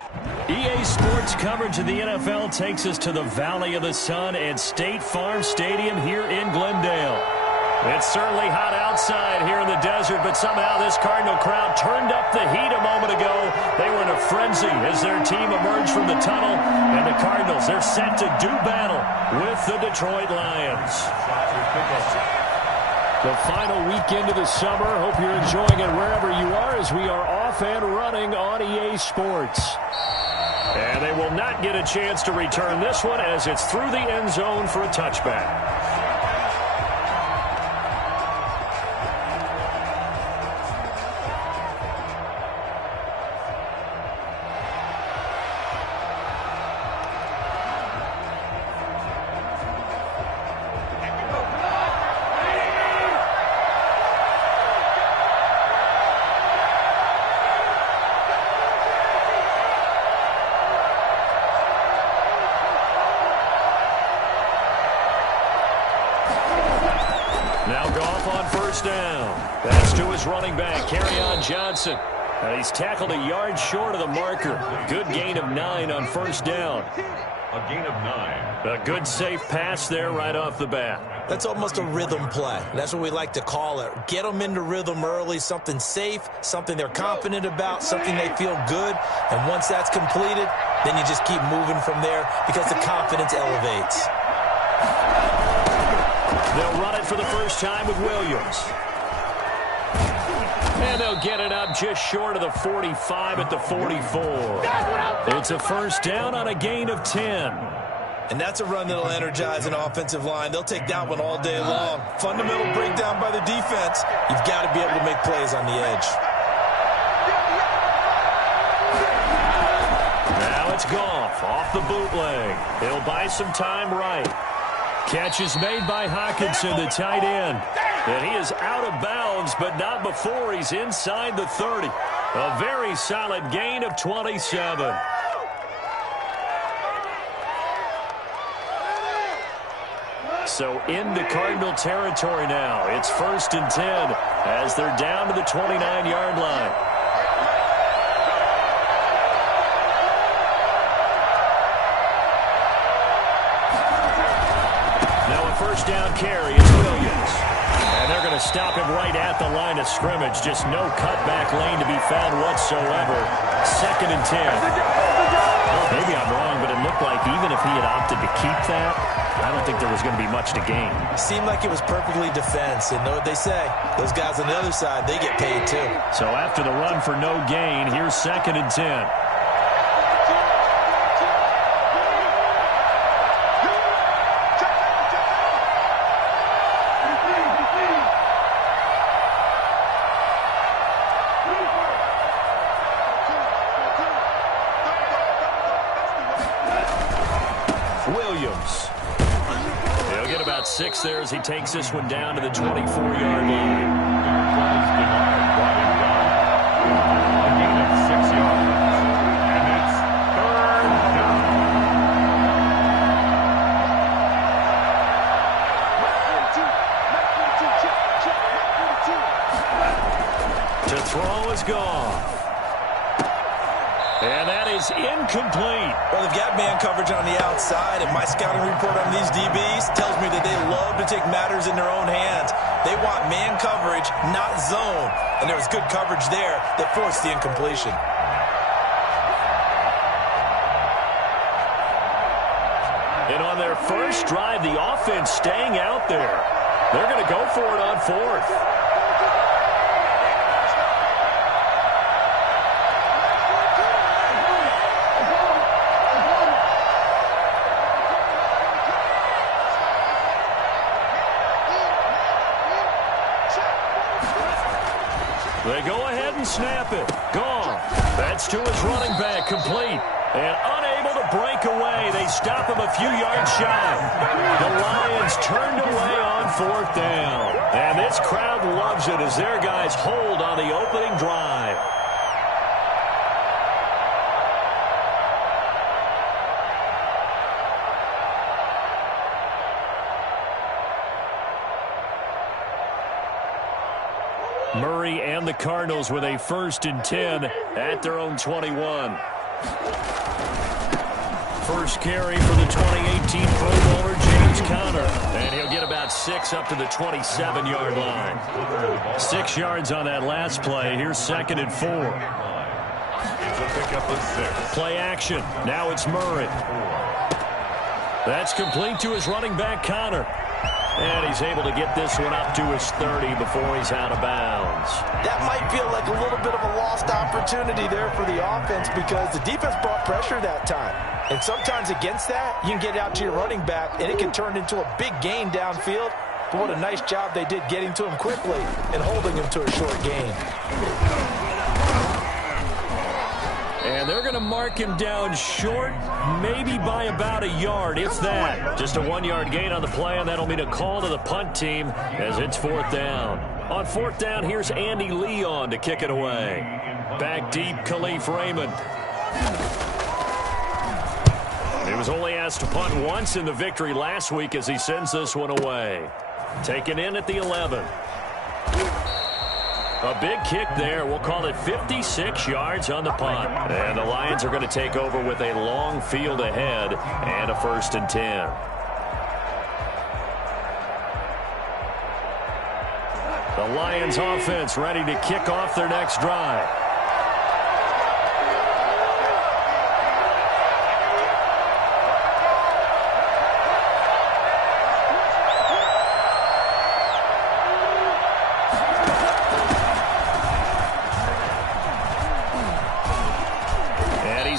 EA Sports coverage of the NFL takes us to the Valley of the Sun at State Farm Stadium here in Glendale. It's certainly hot outside here in the desert, but somehow this Cardinal crowd turned up the heat a moment ago. They were in a frenzy as their team emerged from the tunnel, and the Cardinals, they're set to do battle with the Detroit Lions. The final weekend of the summer. Hope you're enjoying it wherever you are as we are off and running on EA Sports. And they will not get a chance to return this one as it's through the end zone for a touchback. That's to his running back, Kerryon Johnson. He's tackled a yard short of the marker. Good gain of 9 on first down. A gain of 9. A good safe pass there right off the bat. That's almost a rhythm play. That's what we like to call it. Get them into rhythm early, something safe, something they're confident about, something they feel good. And once that's completed, then you just keep moving from there because the confidence elevates. They'll run it for the first time with Williams. And they'll get it up just short of the 45 at the 44. It's a first down on a gain of 10. And that's a run that'll energize an offensive line. They'll take that one all day long. Fundamental breakdown by the defense. You've got to be able to make plays on the edge. Now it's Goff off the bootleg. He'll buy some time right. Catch is made by Hockenson, the tight end. And he is out of bounds, but not before he's inside the 30. A very solid gain of 27. So into Cardinal territory now. It's 1st and 10 as they're down to the 29-yard line. First down carry is Williams. And they're going to stop him right at the line of scrimmage. Just no cutback lane to be found whatsoever. 2nd and 10. Maybe I'm wrong, but it looked like even if he had opted to keep that, I don't think there was going to be much to gain. Seemed like it was perfectly defense. And know what they say? Those guys on the other side, they get paid too. So after the run for no gain, here's 2nd and 10. Williams. He'll get about 6 there as he takes this one down to the 24-yard line. A gain of 6 yards. And it's 3rd down. To throw is Goff. And that is incomplete. Well, they've got man coverage on the outside, and my scouting report on these DBs tells me that they love to take matters in their own hands. They want man coverage, not zone. And there was good coverage there that forced the incompletion. And on their first drive, the offense staying out there. They're going to go for it on 4th. They go ahead and snap it. Gone. That's to his running back, complete. And unable to break away. They stop him a few yards shy. The Lions turned away on 4th down. And this crowd loves it as their guys hold on the opening drive. Murray and the Cardinals with a 1st and 10 at their own 21. First carry for the 2018 Pro Bowler, James Conner. And he'll get about 6 up to the 27-yard line. 6 yards on that last play. Here's 2nd and 4. It's a pickup of 6. Play action. Now it's Murray. That's complete to his running back, Conner. And he's able to get this one up to his 30 before he's out of bounds. That might feel like a little bit of a lost opportunity there for the offense because the defense brought pressure that time. And sometimes against that, you can get out to your running back, and it can turn into a big gain downfield. But what a nice job they did getting to him quickly and holding him to a short gain. And they're going to mark him down short, maybe by about a yard, if that. Just a 1-yard gain on the play, and that'll mean a call to the punt team as it's 4th down. On 4th down, here's Andy Leon to kick it away. Back deep, Khalif Raymond. He was only asked to punt once in the victory last week as he sends this one away. Taken in at the 11. A big kick there. We'll call it 56 yards on the punt. And the Lions are going to take over with a long field ahead and a 1st and 10. The Lions offense ready to kick off their next drive.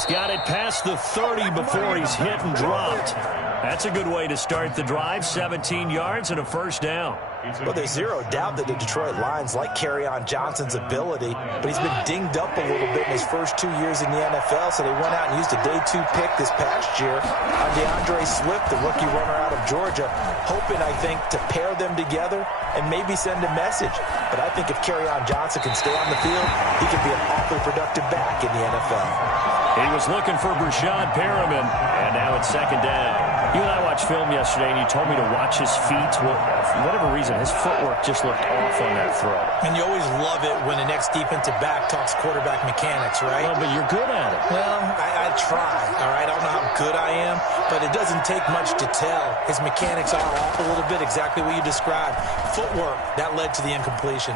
Got it past the 30 before he's hit and dropped. That's a good way to start the drive. 17 yards and a 1st down. Well, there's zero doubt that the Detroit Lions like Kerryon Johnson's ability, but he's been dinged up a little bit in his first 2 years in the NFL, so they went out and used a day 2 pick this past year on DeAndre Swift, the rookie runner out of Georgia, hoping, I think, to pair them together and maybe send a message. But I think if Kerryon Johnson can stay on the field, he can be an awfully productive back in the NFL. He was looking for Brashad Perriman, and now it's 2nd down. You and I watched film yesterday, and you told me to watch his feet. Well, for whatever reason, his footwork just looked off on that throw. And you always love it when the next defensive back talks quarterback mechanics, right? Well, but you're good at it. Well, I try, all right? I don't know how good I am, but it doesn't take much to tell. His mechanics are off a little bit, exactly what you described. Footwork, that led to the incompletion.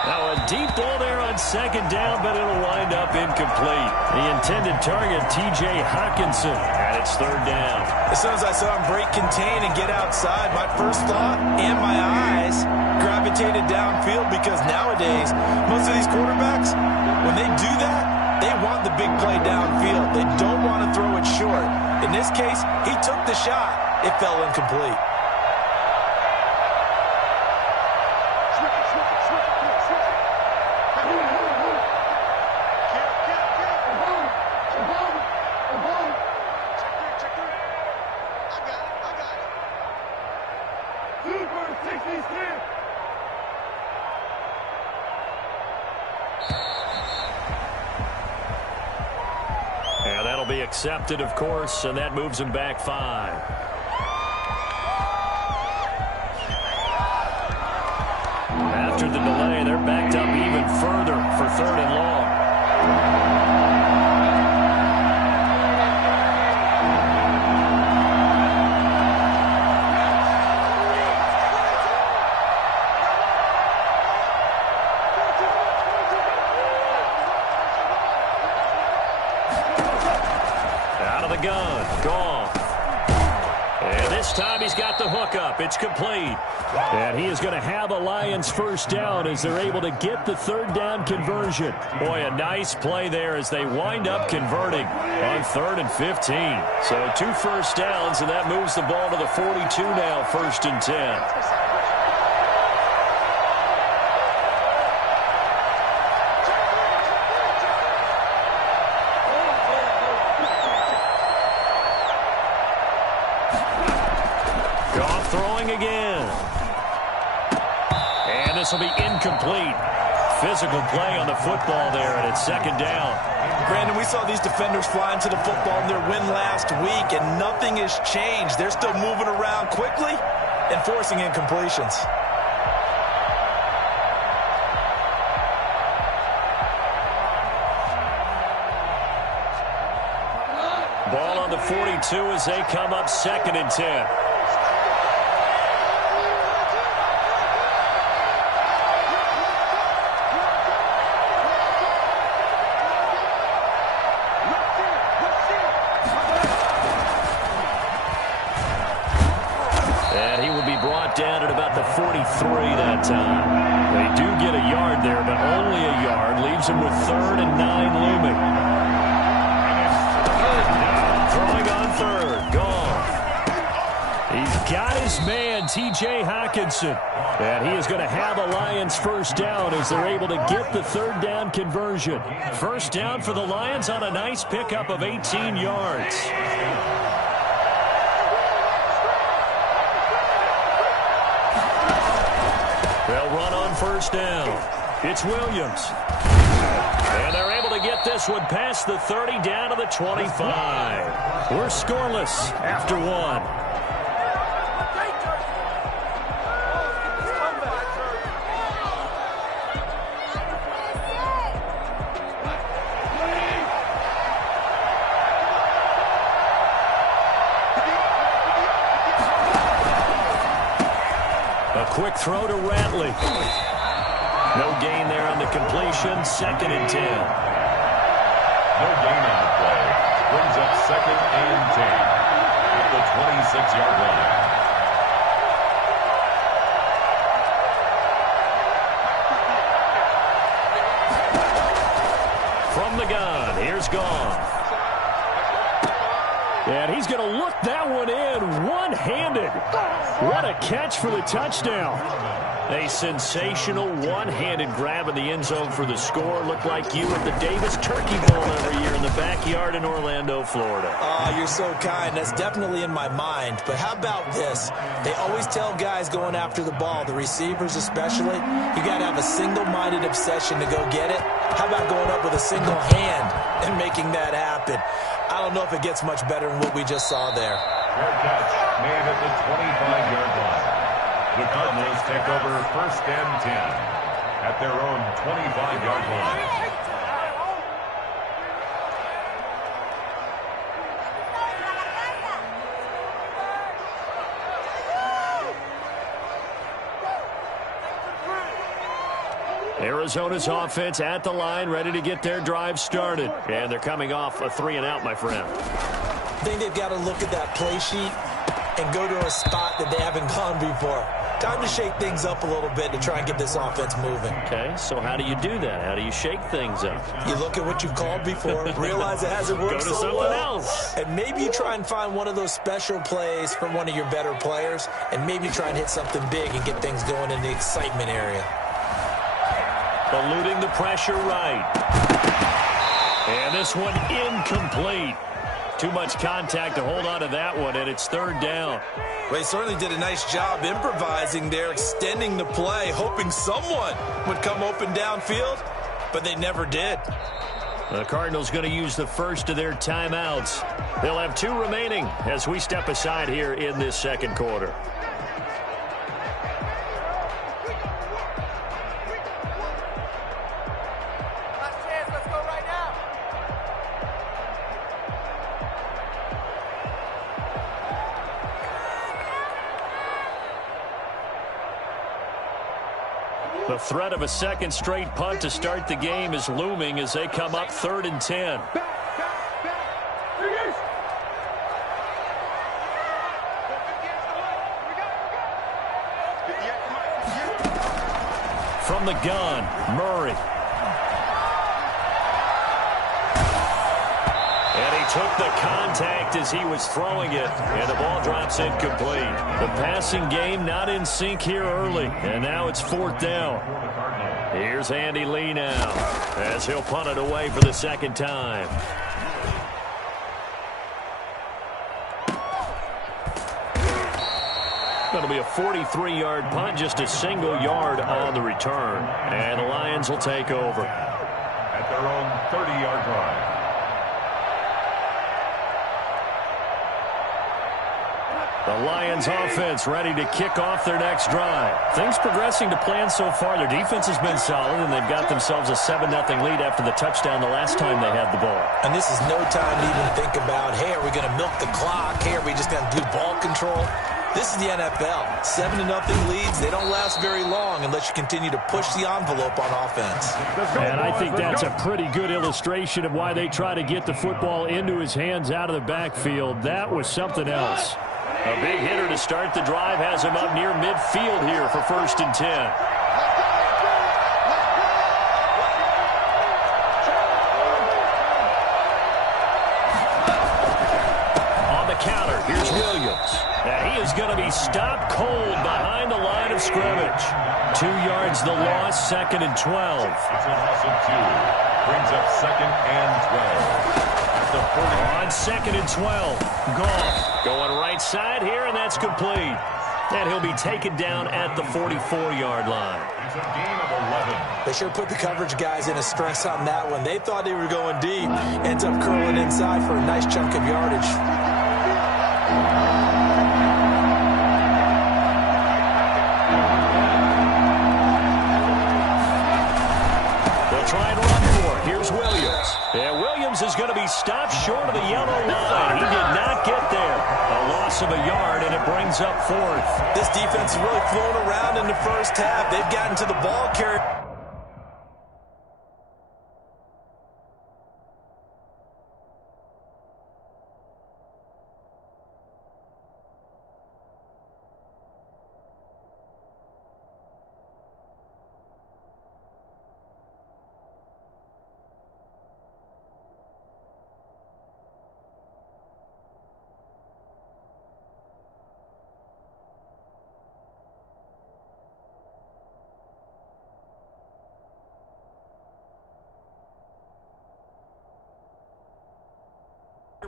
Now a deep ball there on 2nd down, but it'll wind up incomplete. The intended target, T.J. Hockenson, and it's 3rd down. As soon as I saw him break contain and get outside, my first thought and my eyes gravitated downfield because nowadays, most of these quarterbacks, when they do that, they want the big play downfield. They don't want to throw it short. In this case, he took the shot. It fell incomplete. And that'll be accepted, of course, and that moves him back 5. After the delay, they're backed up even further for 3rd and long. Gun, gone. And this time he's got the hookup. It's complete. And he is going to have a Lions 1st down as they're able to get the 3rd down conversion. Boy, a nice play there as they wind up converting on 3rd and 15. So 2 first downs, and that moves the ball to the 42 now, 1st and 10. Throwing again. And this will be incomplete. Physical play on the football there, and it's 2nd down. Brandon, we saw these defenders fly into the football in their win last week, and nothing has changed. They're still moving around quickly and forcing incompletions. 2 as they come up 2nd and 10. And he will be brought down at about the 43 that time. They do get a yard there, but only a yard. Leaves him with 3rd and 9 looming. Throwing on 3rd. Gone. He's got his man, T.J. Hockenson. And he is going to have a Lions first down as they're able to get the 3rd down conversion. First down for the Lions on a nice pickup of 18 yards. They'll run on first down. It's Williams. And they're able to get this one past the 30 down to the 25. We're scoreless after 1. Quick throw to Ratley. No gain there on the completion. 2nd and 10. No gain on the play. Brings up 2nd and 10 at the 26-yard line. From the gun, here's Goff. And he's going to look that one in one-handed. What a catch for the touchdown. A sensational one-handed grab in the end zone for the score. Looked like you at the Davis Turkey Bowl every year in the backyard in Orlando, Florida. Oh, you're so kind. That's definitely in my mind. But how about this? They always tell guys going after the ball, the receivers especially, you got to have a single-minded obsession to go get it. How about going up with a single hand and making that happen? I don't know if it gets much better than what we just saw there. Fair catch made at the 25-yard line. The Cardinals take over 1st and 10 at their own 25-yard line. Arizona's offense at the line, ready to get their drive started. And they're coming off a 3-and-out, my friend. I think they've got to look at that play sheet and go to a spot that they haven't gone before. Time to shake things up a little bit to try and get this offense moving. Okay, so how do you do that? How do you shake things up? You look at what you've called before, realize it hasn't worked so well. Go to something else. And maybe you try and find one of those special plays from one of your better players, and maybe try and hit something big and get things going in the excitement area. Eluding the pressure right. And this one incomplete. Too much contact to hold on to that one, and it's 3rd down. Well, he certainly did a nice job improvising there, extending the play, hoping someone would come open downfield, but they never did. The Cardinals going to use the first of their timeouts. They'll have 2 remaining as we step aside here in this 2nd quarter. The threat of a 2nd straight punt to start the game is looming as they come up 3rd and 10. From the gun, Murray. And he took the contact as he was throwing it, and the ball drops incomplete. The passing game not in sync here early, and now it's 4th down. Here's Andy Lee now as he'll punt it away for the 2nd time. Going to be a 43-yard punt, just a single yard on the return. And the Lions will take over. At their own 30-yard line. The Lions offense ready to kick off their next drive. Things progressing to plan so far. Their defense has been solid, and they've got themselves a 7-0 lead after the touchdown the last time they had the ball. And this is no time to even think about, hey, are we going to milk the clock? Hey, are we just going to do ball control? This is the NFL. 7-0 leads, they don't last very long unless you continue to push the envelope on offense. And I think that's a pretty good illustration of why they try to get the football into his hands out of the backfield. That was something else. A big hitter to start the drive has him up near midfield here for 1st and 10. On the counter, here's Williams. And he is going to be stopped cold behind the line of scrimmage. 2 yards the loss, 2nd and 12. It's a loss of 2. Brings up 2nd and 12. On 2nd and 12, Goff going right side here, and that's complete. And he'll be taken down at the 44-yard line. It's a gain of 11. They sure put the coverage guys in a stress on that one. They thought they were going deep. Ends up curling inside for a nice chunk of yardage. They'll try and run for it. Here's Williams. And Williams is going to be stopped short of the yellow line. He did not get there. A loss of a yard, and it brings up 4th. This defense is really flown around in the first half. They've gotten to the ball carrier.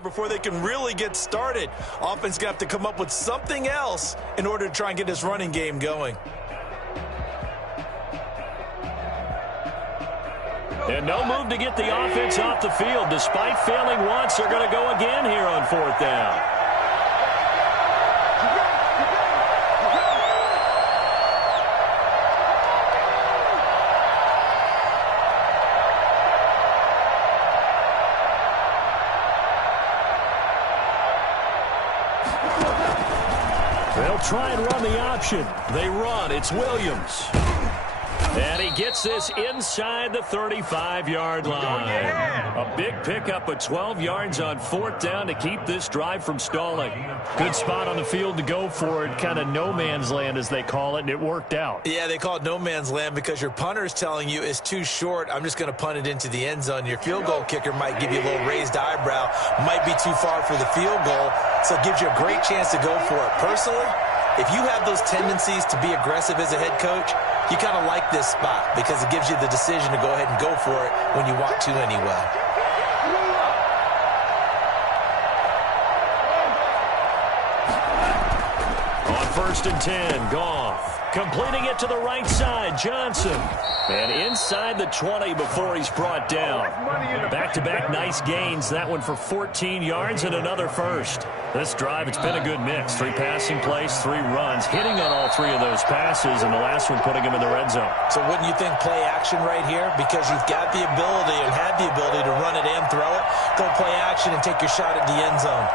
Before they can really get started. Offense going to have to come up with something else in order to try and get this running game going. And no move to get the offense off the field. Despite failing once, they're going to go again here on 4th down. They'll try and run the option. They run. It's Williams. And he gets this inside the 35-yard line. A big pickup of 12 yards on 4th down to keep this drive from stalling. Good spot on the field to go for it. Kind of no man's land, as they call it, and it worked out. Yeah, they call it no man's land because your punter is telling you it's too short. I'm just going to punt it into the end zone. Your field goal kicker might give you a little raised eyebrow. Might be too far for the field goal, so it gives you a great chance to go for it. Personally, if you have those tendencies to be aggressive as a head coach, you kind of like this spot because it gives you the decision to go ahead and go for it when you want to anyway. On 1st and 10, Goff. Completing it to the right side, Johnson. And inside the 20 before he's brought down. Back-to-back nice gains. That one for 14 yards and another first. This drive, it's been a good mix. 3 passing plays, 3 runs. Hitting on all 3 of those passes, and the last one putting him in the red zone. So wouldn't you think play action right here? Because you've got the ability and had the ability to run it and throw it. Go play action and take your shot at the end zone.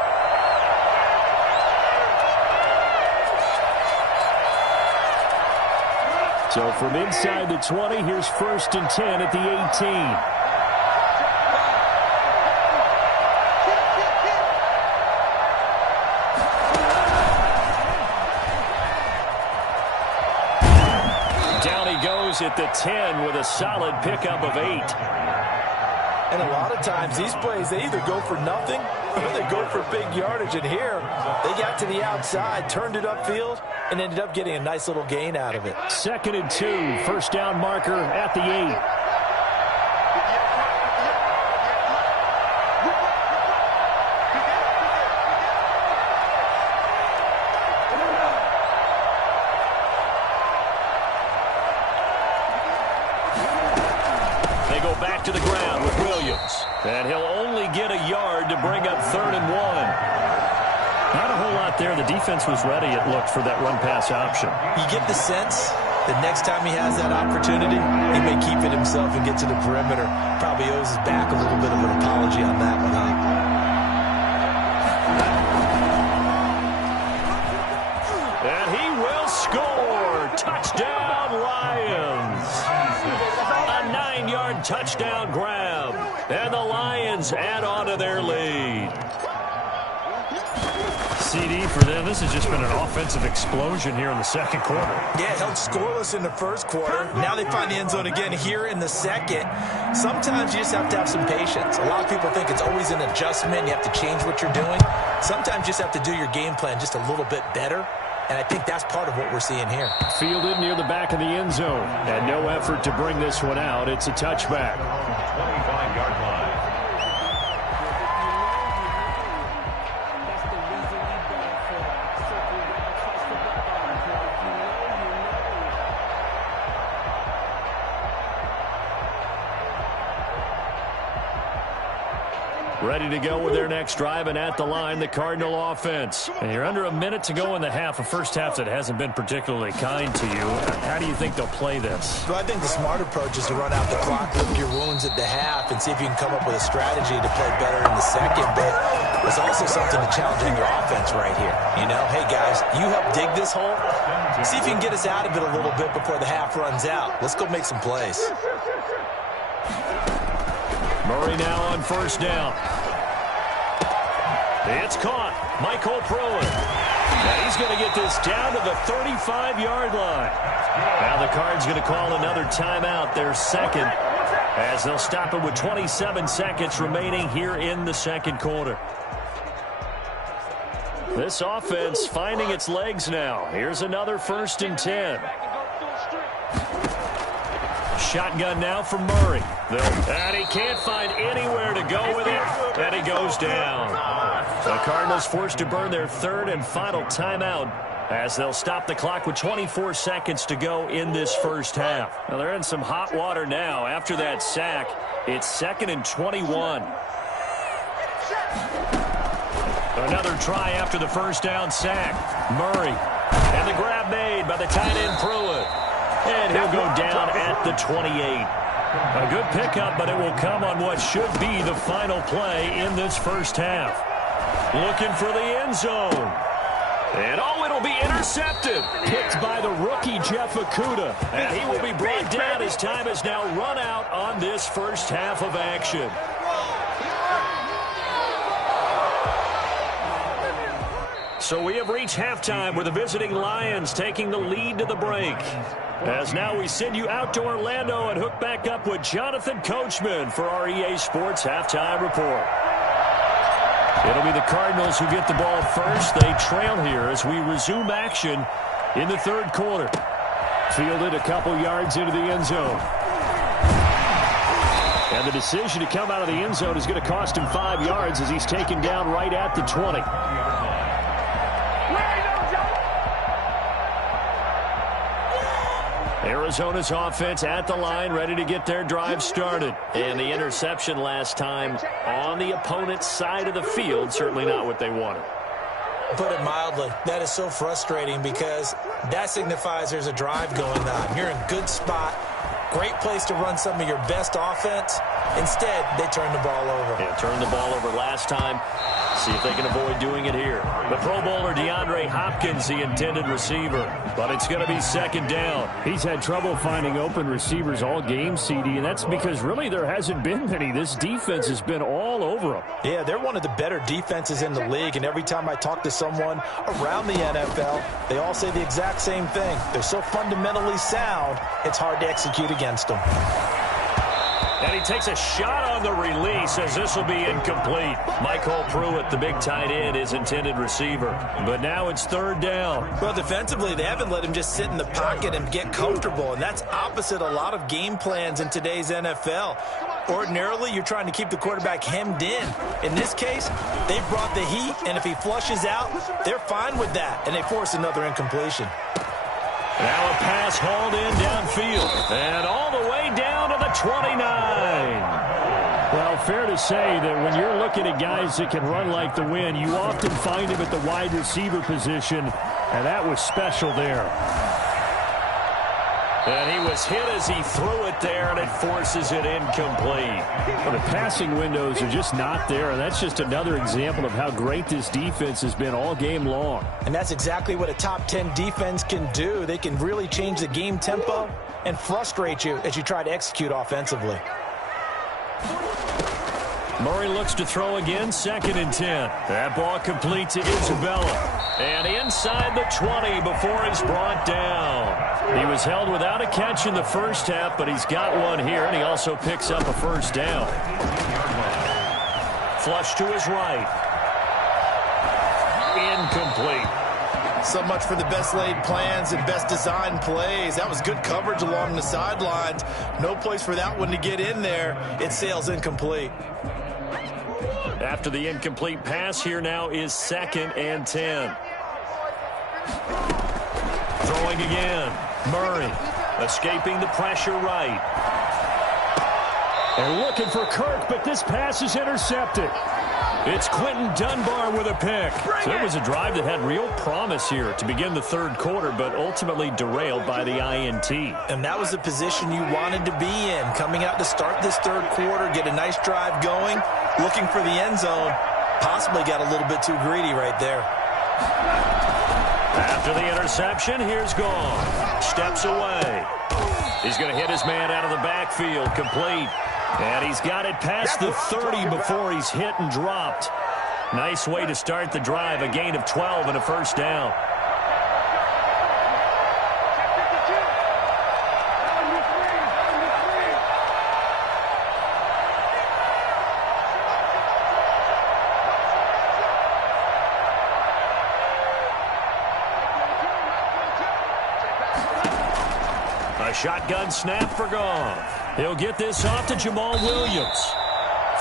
So from inside the 20, here's 1st and 10 at the 18. At the 10 with a solid pickup of 8. And a lot of times these plays, they either go for nothing or they go for big yardage. And here, they got to the outside, turned it upfield, and ended up getting a nice little gain out of it. 2nd and 2, 1st down marker at the 8. To the ground with Williams. And he'll only get a yard to bring up 3rd and 1. Not a whole lot there. The defense was ready, it looked, for that run-pass option. You get the sense that next time he has that opportunity, he may keep it himself and get to the perimeter. Probably owes his back a little bit of an apology on that one, huh? And he will score. Touchdown, Lions. A 9-yard touchdown grab. And the Lions add on to their lead. CD for them. This has just been an offensive explosion here in the second quarter. Yeah, held scoreless in the first quarter. Now they find the end zone again here in the second. Sometimes you just have to have some patience. A lot of people think it's always an adjustment. You have to change what you're doing. Sometimes you just have to do your game plan just a little bit better. And I think that's part of what we're seeing here. Fielded near the back of the end zone. And no effort to bring this one out. It's a touchback. 25-yard line. Ready to go with their next drive, and at the line, the Cardinal offense. And you're under a minute to go in the half, a first half that hasn't been particularly kind to you. How do you think they'll play this? Well, I think the smart approach is to run out the clock, lick your wounds at the half, and see if you can come up with a strategy to play better in the second. But there's also something to challenging your offense right here. You know, hey, guys, you help dig this hole. See if you can get us out of it a little bit before the half runs out. Let's go make some plays. Murray now on first down. It's caught. Michael Pruitt. And he's going to get this down to the 35-yard line. Now the Cards going to call another timeout, their second, as they'll stop it with 27 seconds remaining here in the second quarter. This offense finding its legs now. Here's another 1st and 10. Shotgun now for Murray. And he can't find anywhere to go with it. And he goes down. The Cardinals forced to burn their 3rd and final timeout as they'll stop the clock with 24 seconds to go in this first half. Now they're in some hot water now after that sack. It's 2nd and 21. Another try after the first down sack. Murray. And the grab made by the tight end Pruitt. And he'll go down at the 28. A good pickup, but it will come on what should be the final play in this first half. Looking for the end zone. And it'll be intercepted. Picked by the rookie Jeff Okudah. And he will be brought down as time has now run out on this first half of action. So we have reached halftime with the visiting Lions taking the lead to the break. As now we send you out to Orlando and hook back up with Jonathan Coachman for our EA Sports Halftime Report. It'll be the Cardinals who get the ball first. They trail here as we resume action in the third quarter. Fielded a couple yards into the end zone. And the decision to come out of the end zone is going to cost him 5 yards as he's taken down right at the 20. Arizona's offense at the line, ready to get their drive started. And the interception last time on the opponent's side of the field, certainly not what they wanted. Put it mildly, that is so frustrating because that signifies there's a drive going on. You're in good spot, great place to run some of your best offense. Instead, they turn the ball over. Yeah, turned the ball over last time. See if they can avoid doing it here. The Pro Bowler DeAndre Hopkins, the intended receiver. But it's going to be second down. He's had trouble finding open receivers all game, CD, and that's because really there hasn't been many. This defense has been all over them. Yeah, they're one of the better defenses in the league, and every time I talk to someone around the NFL, they all say the exact same thing. They're so fundamentally sound, it's hard to execute against them. And he takes a shot on the release as this will be incomplete. Michael Pruitt, the big tight end, is intended receiver. But now it's third down. Well, defensively, they haven't let him just sit in the pocket and get comfortable, and that's opposite a lot of game plans in today's NFL. Ordinarily, you're trying to keep the quarterback hemmed in. In this case, they've brought the heat, and if he flushes out, they're fine with that, and they force another incompletion. Now a pass hauled in downfield. And all the way down to the 29. Well, fair to say that when you're looking at guys that can run like the wind, you often find him at the wide receiver position, and that was special there. And he was hit as he threw it there, and it forces it incomplete. Well, the passing windows are just not there, and that's just another example of how great this defense has been all game long. And that's exactly what a top 10 defense can do. They can really change the game tempo and frustrate you as you try to execute offensively. Murray looks to throw again, 2nd and 10. That ball complete to Isabella. And inside the 20 before he's brought down. He was held without a catch in the first half, but he's got one here, and he also picks up a first down. Flush to his right. Incomplete. So much for the best laid plans and best designed plays. That was good coverage along the sidelines. No place for that one to get in there. It sails incomplete. After the incomplete pass, here now is 2nd and 10. Throwing again. Murray escaping the pressure right. They're looking for Kirk, but this pass is intercepted. It's Quentin Dunbar with a pick. So it was a drive that had real promise here to begin the third quarter, but ultimately derailed by the INT. And that was the position you wanted to be in. Coming out to start this third quarter, get a nice drive going, looking for the end zone. Possibly got a little bit too greedy right there. After the interception, here's Gone. Steps away. He's going to hit his man out of the backfield, complete. And he's got it past the 30 before he's hit and dropped. Nice way to start the drive, a gain of 12 and a first down. A shotgun snap for Goff. He'll get this off to Jamal Williams.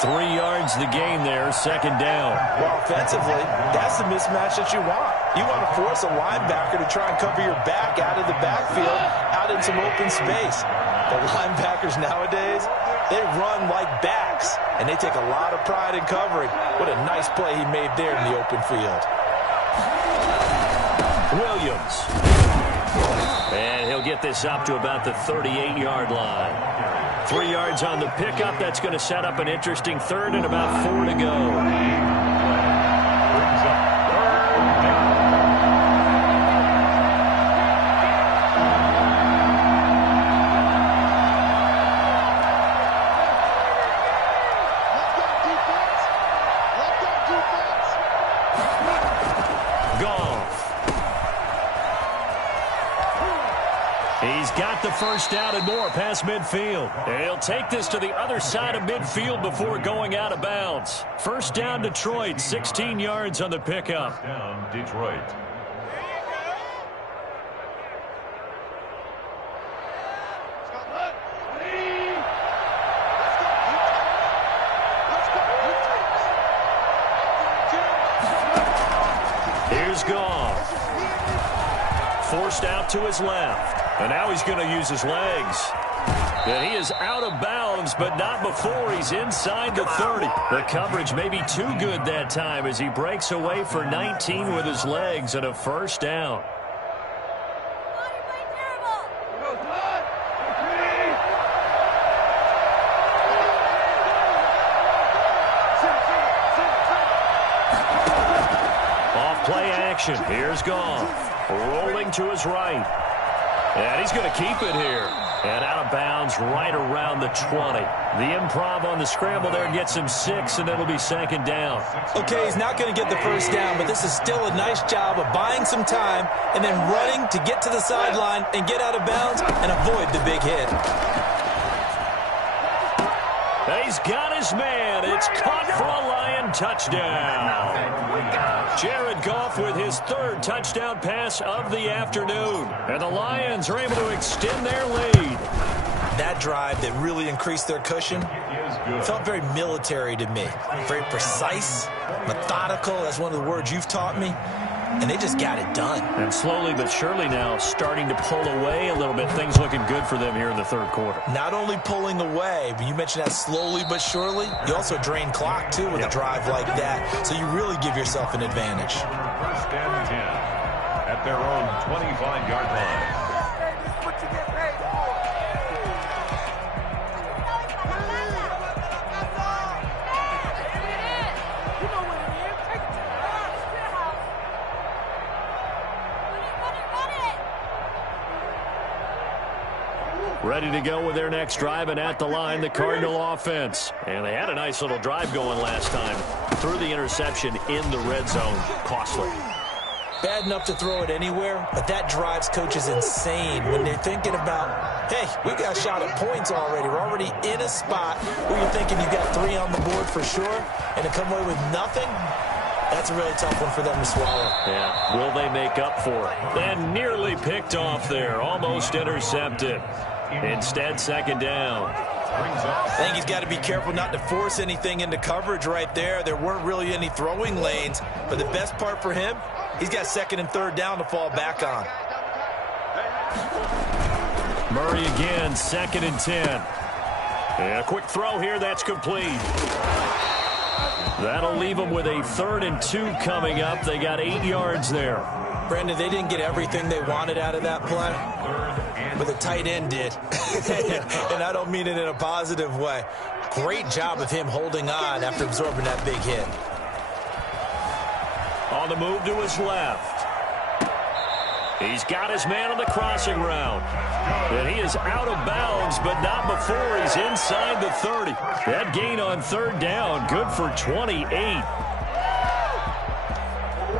3 yards the gain there, 2nd down. Well, offensively, that's the mismatch that you want. You want to force a linebacker to try and cover your back out of the backfield, out in some open space. The linebackers nowadays, they run like backs, and they take a lot of pride in covering. What a nice play he made there in the open field. Williams. And he'll get this up to about the 38-yard line. 3 yards on the pickup. That's going to set up an interesting third and about 4 to go. He's got the first down and more past midfield. And he'll take this to the other side of midfield before going out of bounds. First down, Detroit, 16 yards on the pickup. Down, Detroit. Here's Goff. Forced out to his left. And now he's going to use his legs. And he is out of bounds, but not before he's inside the 30. The coverage may be too good that time as he breaks away for 19 with his legs and a first down. Off play action. Here's Goff. Rolling to his right. And he's going to keep it here. And out of bounds right around the 20. The improv on the scramble there gets him 6, and it'll be 2nd down. Okay, he's not going to get the first down, but this is still a nice job of buying some time and then running to get to the sideline and get out of bounds and avoid the big hit. He's got his man. It's caught for a Lion touchdown. Jared Goff with his 3rd touchdown pass of the afternoon. And the Lions are able to extend their lead. That drive that really increased their cushion felt very military to me. Very precise, methodical. That's one of the words you've taught me. and they just got it done. And slowly but surely now starting to pull away a little bit. Things looking good for them here in the third quarter. Not only pulling away, but you mentioned that slowly but surely. You also drain clock, too, with a drive like that. So you really give yourself an advantage. First and 10 at their own 25-yard line. Ready to go with their next drive, and at the line, the Cardinal offense. And they had a nice little drive going last time. Threw the interception in the red zone. Costly. Bad enough to throw it anywhere, but that drives coaches insane when they're thinking about, hey, we got a shot at points already. We're already in a spot where you're thinking you got 3 on the board for sure, and to come away with nothing, that's a really tough one for them to swallow. Yeah, will they make up for it? And nearly picked off there, almost intercepted. Instead, second down. I think he's got to be careful not to force anything into coverage right there. There weren't really any throwing lanes, but the best part for him, he's got second and third down to fall back on. Murray again, second and 10. And a quick throw here, that's complete. That'll leave them with a 3rd and 2 coming up. They got 8 yards there. Brandon, they didn't get everything they wanted out of that play, but the tight end did. And I don't mean it in a positive way. Great job of him holding on after absorbing that big hit. On the move to his left. He's got his man on the crossing route. And he is out of bounds, but not before he's inside the 30. That gain on third down, good for 28.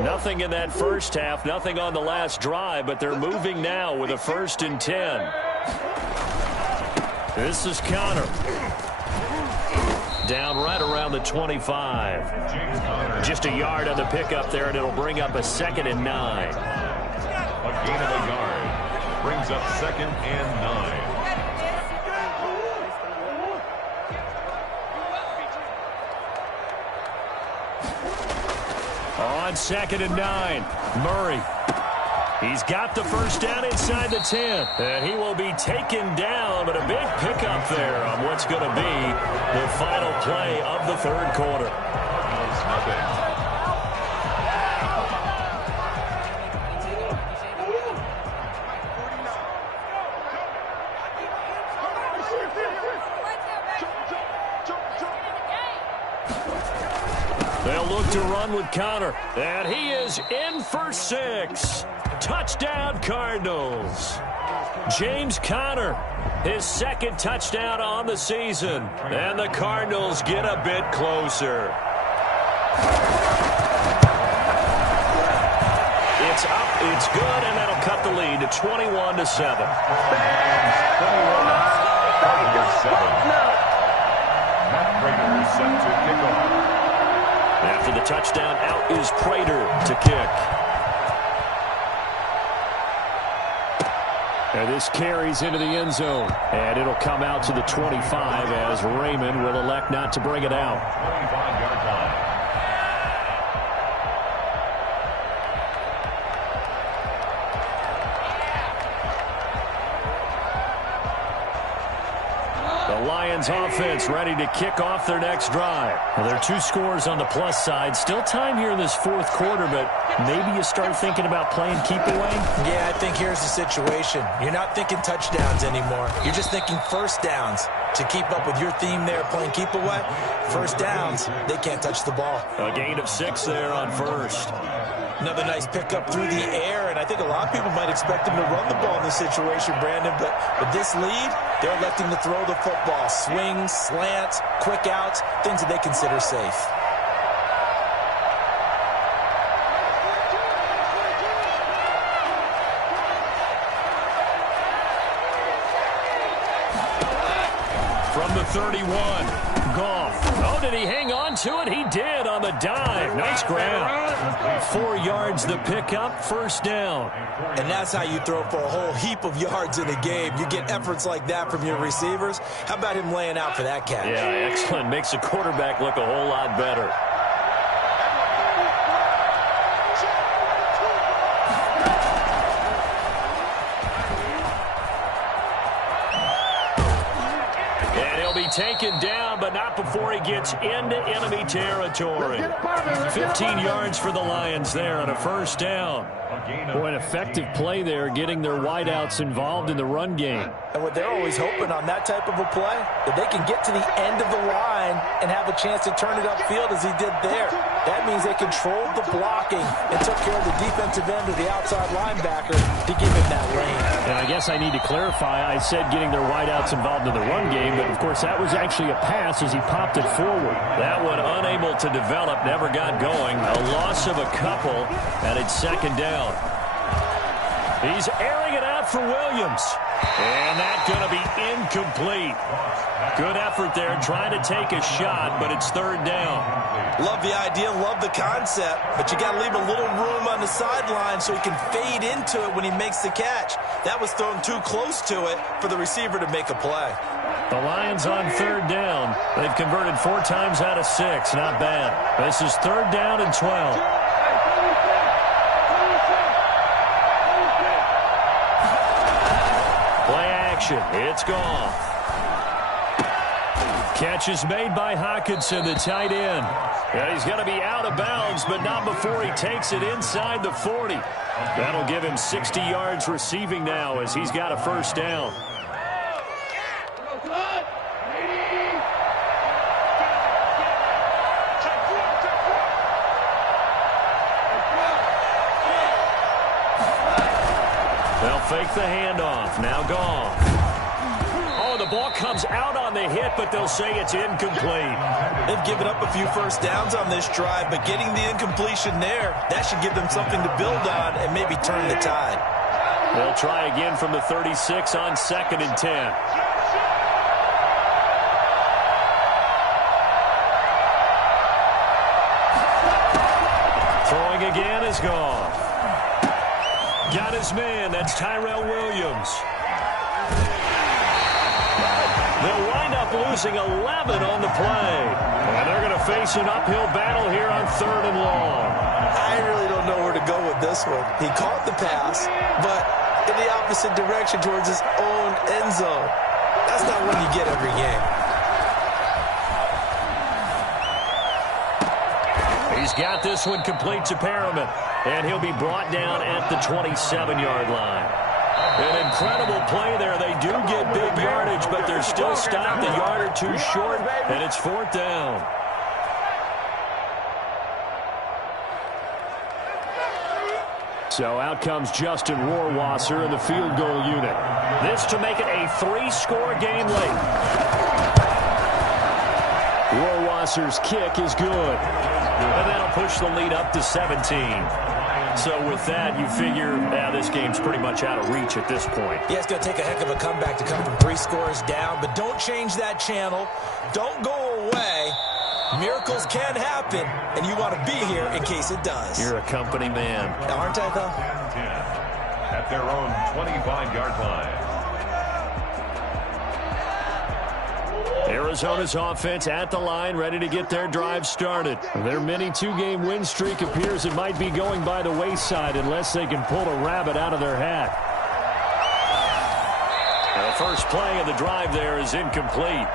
Nothing in that first half, nothing on the last drive, but they're moving now with a 1st and 10. This is Connor. Down right around the 25. Just a yard on the pickup there, and it'll bring up a 2nd and 9. A gain of a yard brings up 2nd and 9. On 2nd and 9, Murray. He's got the first down inside the 10. And he will be taken down, but a big pickup there on what's going to be the final play of the third quarter. They'll look to run with Connor, and he is in for 6. Touchdown, Cardinals. James Conner, his 2nd touchdown on the season, and the Cardinals get a bit closer. It's up, it's good, and that'll cut the lead to 21-7. Matt Prater is set to kick off. After the touchdown, out is Prater to kick. And this carries into the end zone. And it'll come out to the 25 as Raymond will elect not to bring it out. 25-yard line. The Lions offense ready to kick off their next drive. Well, there are 2 scores on the plus side. Still time here in this fourth quarter, but maybe you start thinking about playing keep away? Yeah, I think here's the situation. You're not thinking touchdowns anymore. You're just thinking first downs. To keep up with your theme there, playing keep away, first downs, they can't touch the ball. A gain of 6 there on first. Another nice pickup through the air, and I think a lot of people might expect him to run the ball in this situation, Brandon, but with this lead, they're electing to throw the football. Swings, slants, quick outs, things that they consider safe. From the 31, Goff. Oh, did he hang on to it? He did on the dive. Nice ground. 4 yards the pickup, first down. And that's how you throw for a whole heap of yards in a game. You get efforts like that from your receivers. How about him laying out for that catch? Yeah, excellent. Makes the quarterback look a whole lot better. be taken down, but not before he gets into enemy territory. 15 yards for the Lions there on a first down. Boy, an effective play there, getting their wideouts involved in the run game. And what they're always hoping on that type of a play, that they can get to the end of the line and have a chance to turn it upfield as he did there. That means they controlled the blocking and took care of the defensive end of the outside linebacker to give him that lane. And I guess I need to clarify, I said getting their wideouts involved in the run game, but of course that was actually a pass as he popped it forward. That one unable to develop, never got going. A loss of a couple, and it's second down. He's airing it out for Williams. And that's going to be incomplete. Good effort there, trying to take a shot, but it's third down. Love the idea, love the concept, but you got to leave a little room on the sideline so he can fade into it when he makes the catch. That was thrown too close to it for the receiver to make a play. The Lions on third down. They've converted 4 times out of 6. Not bad. This is third down and 12. It's gone. Catch is made by Hockenson, the tight end. And he's going to be out of bounds, but not before he takes it inside the 40. That'll give him 60 yards receiving now as he's got a first down. They'll fake the handoff. Now gone. Oh, the ball comes out on the hit, but they'll say it's incomplete. They've given up a few first downs on this drive, but getting the incompletion there, that should give them something to build on and maybe turn the tide. They'll try again from the 36 on 2nd and 10. Throwing again is gone. Got his man. That's Tyrell Williams. They'll wind up losing 11 on the play. And they're going to face an uphill battle here on 3rd and long. I really don't know where to go with this one. He caught the pass, but in the opposite direction towards his own end zone. That's not one you get every game. He's got this one complete to Perriman. And he'll be brought down at the 27-yard line. An incredible play there. They do get big yardage, but they're still stopped a yard or two short, and it's 4th down. So out comes Justin Rohrwasser in the field goal unit. This to make it a 3-score game late. Rohrwasser's kick is good. And that'll push the lead up to 17. So with that, you figure, this game's pretty much out of reach at this point. Yeah, it's going to take a heck of a comeback to come from 3 scores down, but don't change that channel. Don't go away. Miracles can happen, and you want to be here in case it does. You're a company man. Aren't I, though? 10 at their own 25-yard line. Arizona's offense at the line, ready to get their drive started. Their mini 2-game win streak appears it might be going by the wayside unless they can pull a rabbit out of their hat. The first play of the drive there is incomplete.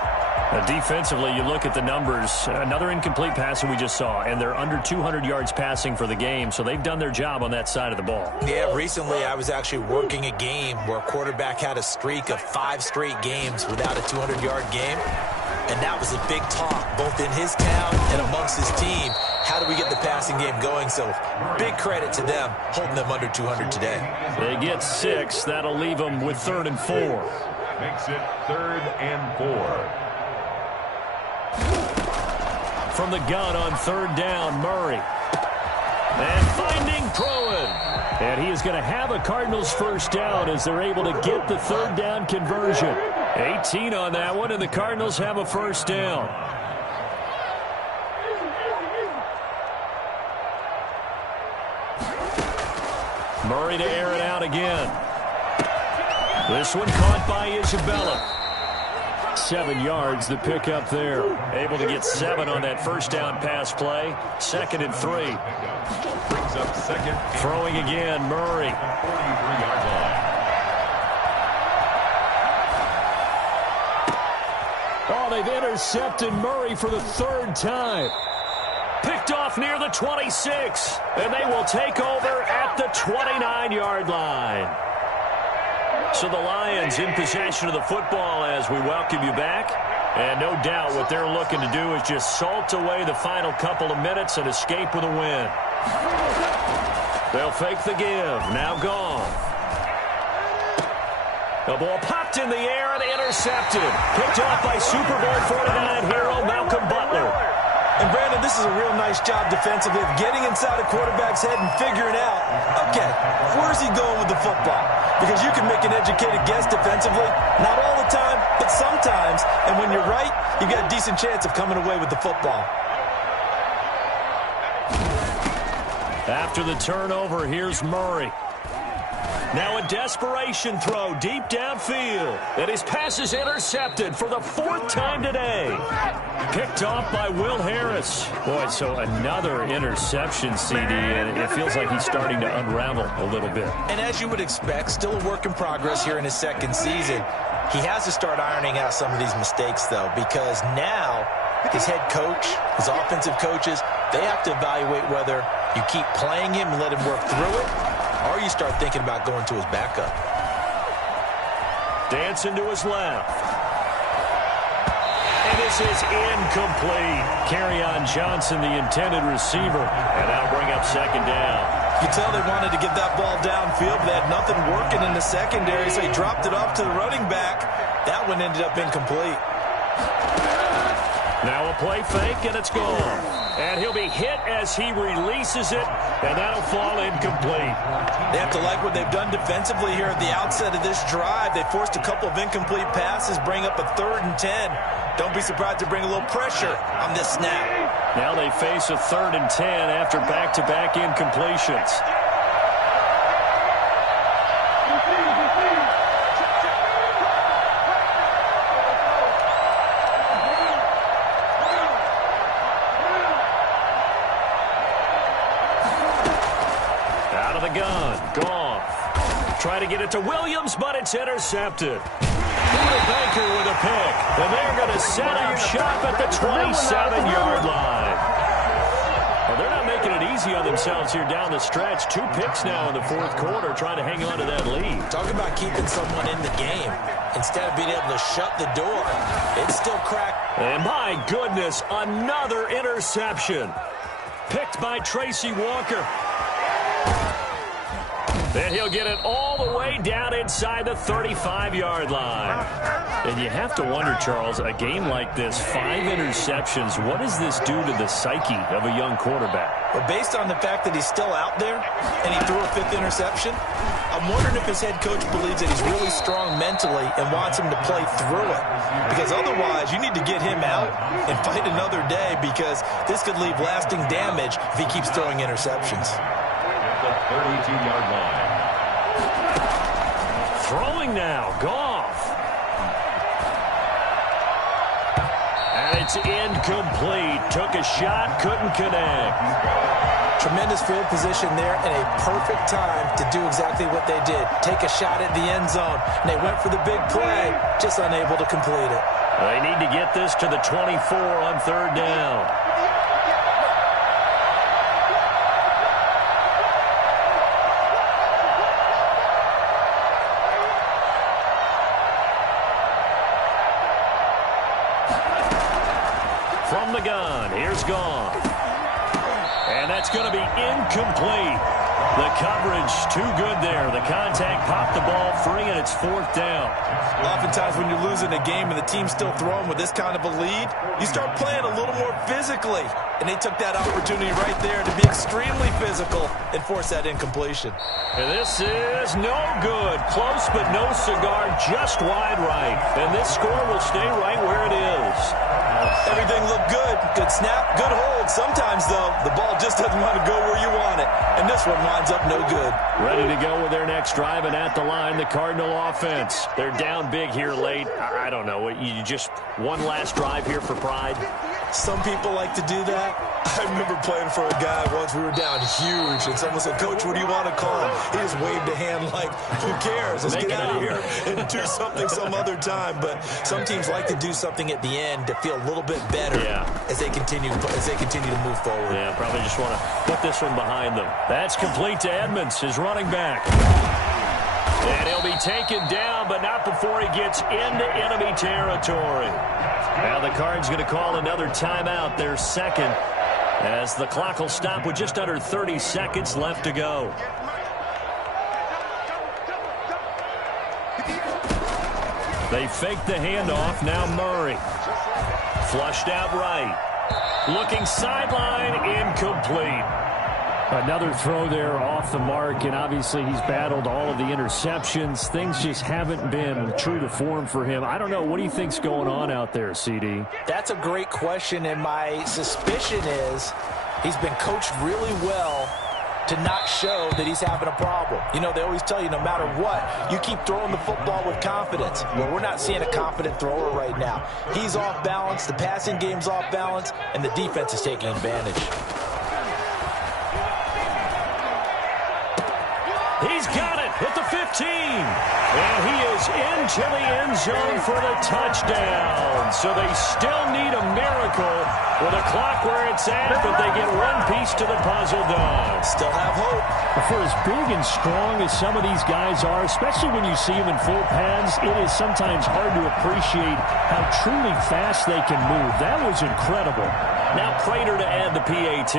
Defensively, you look at the numbers, another incomplete pass that we just saw, and they're under 200 yards passing for the game, so they've done their job on that side of the ball. Yeah, recently I was actually working a game where a quarterback had a streak of 5 straight games without a 200-yard game, and that was a big talk, both in his town and amongst his team. How do we get the passing game going? So big credit to them, holding them under 200 today. They get 6. That'll leave them with 3rd and 4. Makes it 3rd and 4. From the gun on 3rd down, Murray. And finding Pruitt. And he is going to have a Cardinals first down as they're able to get the 3rd down conversion. 18 on that one, and the Cardinals have a first down. Murray to air it out again. This one caught by Isabella. 7 yards, the pickup there. Able to get 7 on that first down pass play. 2nd and 3. Brings up 2nd. Throwing again, Murray. 43-yard line. Oh, they've intercepted Murray for the third time. Picked off near the 26, and they will take over at the 29-yard line. So the Lions in possession of the football as we welcome you back. And no doubt what they're looking to do is just salt away the final couple of minutes and escape with a win. They'll fake the give. Now gone. The ball popped in the air and intercepted. Picked off by Super Bowl 49 hero Malcolm Butler. And, Brandon, this is a real nice job defensively of getting inside a quarterback's head and figuring out, okay, where's he going with the football? Because you can make an educated guess defensively, not all the time, but sometimes. And when you're right, you've got a decent chance of coming away with the football. After the turnover, here's Murray. Now a desperation throw deep downfield. And his pass is intercepted for the fourth time today. Picked off by Will Harris. Boy, so another interception, CD, and it feels like he's starting to unravel a little bit. And as you would expect, still a work in progress here in his second season. He has to start ironing out some of these mistakes, though, because now his head coach, his offensive coaches, they have to evaluate whether you keep playing him and let him work through it, or you start thinking about going to his backup. Dancing to his left. And this is incomplete. Kerryon Johnson, the intended receiver. And that'll bring up second down. You can tell they wanted to get that ball downfield, but they had nothing working in the secondary, so he dropped it off to the running back. That one ended up incomplete. Now a play fake, and it's gone. And he'll be hit as he releases it, and that'll fall incomplete. They have to like what they've done defensively here at the outset of this drive. They forced a couple of incomplete passes, bring up a 3rd and 10. Don't be surprised to bring a little pressure on this snap. Now they face a 3rd and 10 after back-to-back incompletions. Try to get it to Williams, but it's intercepted. Buda Baker with a pick. And they're going to set up shop at the 27-yard line. Well, they're not making it easy on themselves here down the stretch. 2 picks now in the fourth quarter, trying to hang on to that lead. Talk about keeping someone in the game. Instead of being able to shut the door, it's still cracked. And my goodness, another interception. Picked by Tracy Walker. Then he'll get it all the way down inside the 35-yard line. And you have to wonder, Charles, a game like this, 5 interceptions, what does this do to the psyche of a young quarterback? Well, based on the fact that he's still out there and he threw a 5th interception, I'm wondering if his head coach believes that he's really strong mentally and wants him to play through it. Because otherwise, you need to get him out and fight another day, because this could leave lasting damage if he keeps throwing interceptions. The 32-yard line. Throwing now, Goff. And it's incomplete. Took a shot, couldn't connect. Tremendous field position there and a perfect time to do exactly what they did. Take a shot at the end zone. And they went for the big play, just unable to complete it. They need to get this to the 24 on 3rd down. From the gun, here's Goff. And that's going to be incomplete. The coverage too good there. The contact popped the ball free, and it's 4th down. Oftentimes when you're losing a game and the team's still throwing with this kind of a lead, you start playing a little more physically. And they took that opportunity right there to be extremely physical and force that incompletion. And this is no good. Close but no cigar, just wide right. And this score will stay right where it is. Everything looked good. Good snap, good hold. Sometimes, though, the ball just doesn't want to go where you want it. And this one winds up no good. Ready to go with their next drive, and at the line, the Cardinal offense. They're down big here late. I don't know. You just one last drive here for pride? Some people like to do that. I remember playing for a guy once. We were down huge, and someone said, "Coach, what do you want to call him?" He just waved a hand like, "Who cares? Let's get out of here and do something some other time." But some teams like to do something at the end to feel a little bit better as they continue to move forward. Yeah, probably just want to put this one behind them. That's complete to Edmonds, his running back. And he'll be taken down, but not before he gets into enemy territory. Now the Cards going to call another timeout, their second, as the clock will stop with just under 30 seconds left to go. They fake the handoff. Now Murray. Flushed out right. Looking sideline, incomplete. Another throw there off the mark, and obviously he's battled all of the interceptions. Things just haven't been true to form for him. I don't know. What do you think's going on out there, CD? That's a great question, and my suspicion is he's been coached really well to not show that he's having a problem. You know, they always tell you no matter what, you keep throwing the football with confidence. Well, we're not seeing a confident thrower right now. He's off balance, the passing game's off balance, and the defense is taking advantage. He's got it at the 15. And he is into the end zone for the touchdown. So they still need a miracle with a clock where it's at, but they get one piece to the puzzle done. Still have hope. For as big and strong as some of these guys are, especially when you see them in full pads, it is sometimes hard to appreciate how truly fast they can move. That was incredible. Now Prater to add the PAT.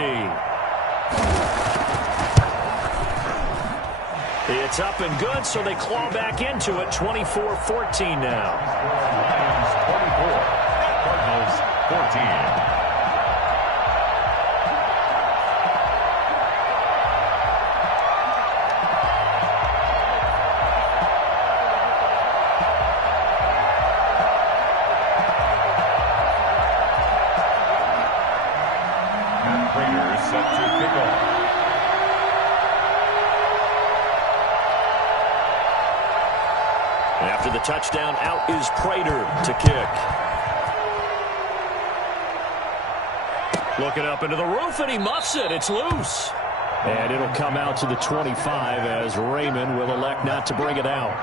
It's up and good, so they claw back into it. 24-14 now. Lions 24, Cardinals 14. Matt Prater set to kick off. After the touchdown, out is Prater to kick. Looking up into the roof, and he muffs it. It's loose. And it'll come out to the 25 as Raymond will elect not to bring it out.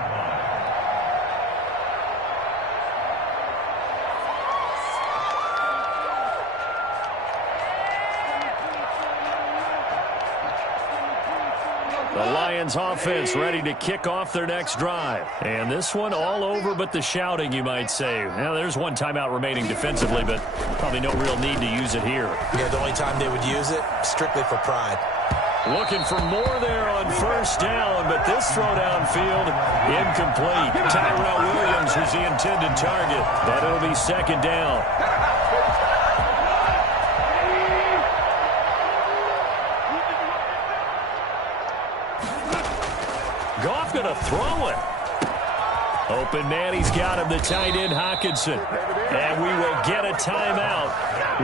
The Lions offense ready to kick off their next drive. And this one all over but the shouting, you might say. Now, there's one timeout remaining defensively, but probably no real need to use it here. Yeah, the only time they would use it, strictly for pride. Looking for more there on first down, but this throw downfield, incomplete. Tyrell Williams was the intended target, but it'll be second down. Goff going to throw it. Open man, he's got him, the tight end, Hockenson. And we will get a timeout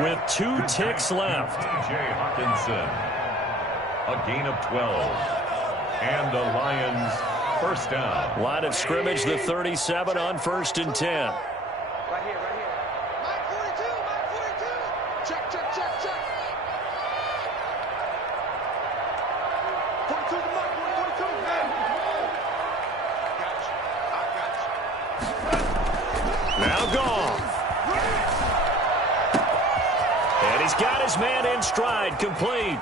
with 2 ticks left. J. Hockenson, a gain of 12. And the Lions first down. Line of scrimmage, the 37 on 1st and 10. Right here, right here. Mike 42, Mike 42. Check, check, check, check. 42 to Mike, 42. Now Goff. And he's got his man in stride, complete.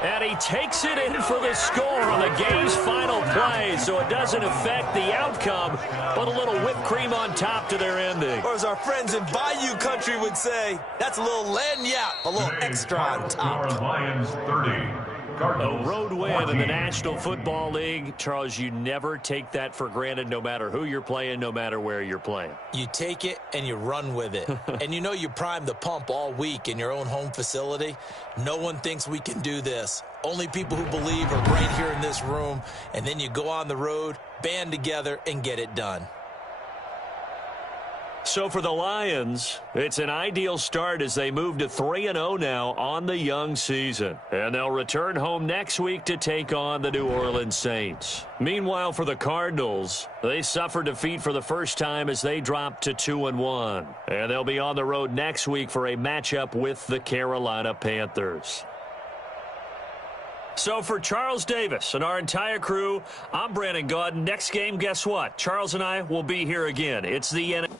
And he takes it in for the score on the game's final play, so it doesn't affect the outcome, but a little whipped cream on top to their ending. Or as our friends in Bayou Country would say, that's a little lagniappe, a little extra on top. Lions 30. A road win in the National Football League. Charles, you never take that for granted no matter who you're playing, no matter where you're playing. You take it and you run with it. And you know you primed the pump all week in your own home facility. No one thinks we can do this. Only people who believe are right here in this room. And then you go on the road, band together, and get it done. So for the Lions, it's an ideal start as they move to 3-0 now on the young season. And they'll return home next week to take on the New Orleans Saints. Meanwhile, for the Cardinals, they suffered defeat for the first time as they dropped to 2-1. And they'll be on the road next week for a matchup with the Carolina Panthers. So for Charles Davis and our entire crew, I'm Brandon Gaudin. Next game, guess what? Charles and I will be here again. It's the NFL.